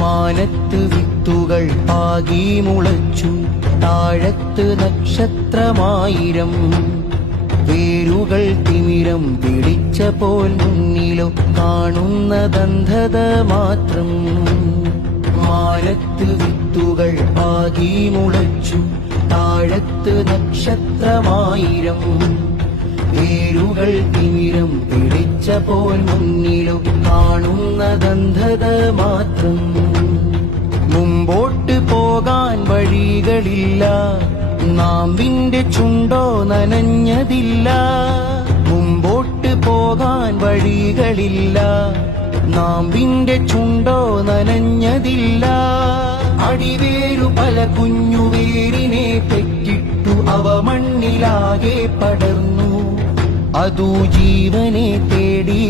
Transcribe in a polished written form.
മാനത്ത് വിത്തുകൾ പാകി മുളച്ചു, താഴത്ത് നക്ഷത്രമായിരം. വേരുകൾ തിമിരം പിടിച്ച പോൽ മുന്നിലോ കാണുന്നതന്ധത മാത്രം. മാനത്ത് വിത്തുകൾ പാകി മുളച്ചു, താഴത്ത് നക്ഷത്രമായിരം. വേരുകൾ തിമിരം പിടിച്ച പോൽ മുന്നിലോ കാണുന്നതന്ധത മാത്രം. മുമ്പോട്ട് പോകാൻ വഴികളില്ല, നാമ്പിന്റെ ചുണ്ടോ നനഞ്ഞതില്ല. മുമ്പോട്ട് പോകാൻ വഴികളില്ല, നാമ്പിന്റെ ചുണ്ടോ നനഞ്ഞതില്ല. അടിവേരു പല കുഞ്ഞുവേരിനെ പെറ്റിട്ടു അവ മണ്ണിലാകെ പടർന്നു, അതു ജീവനെ തേടി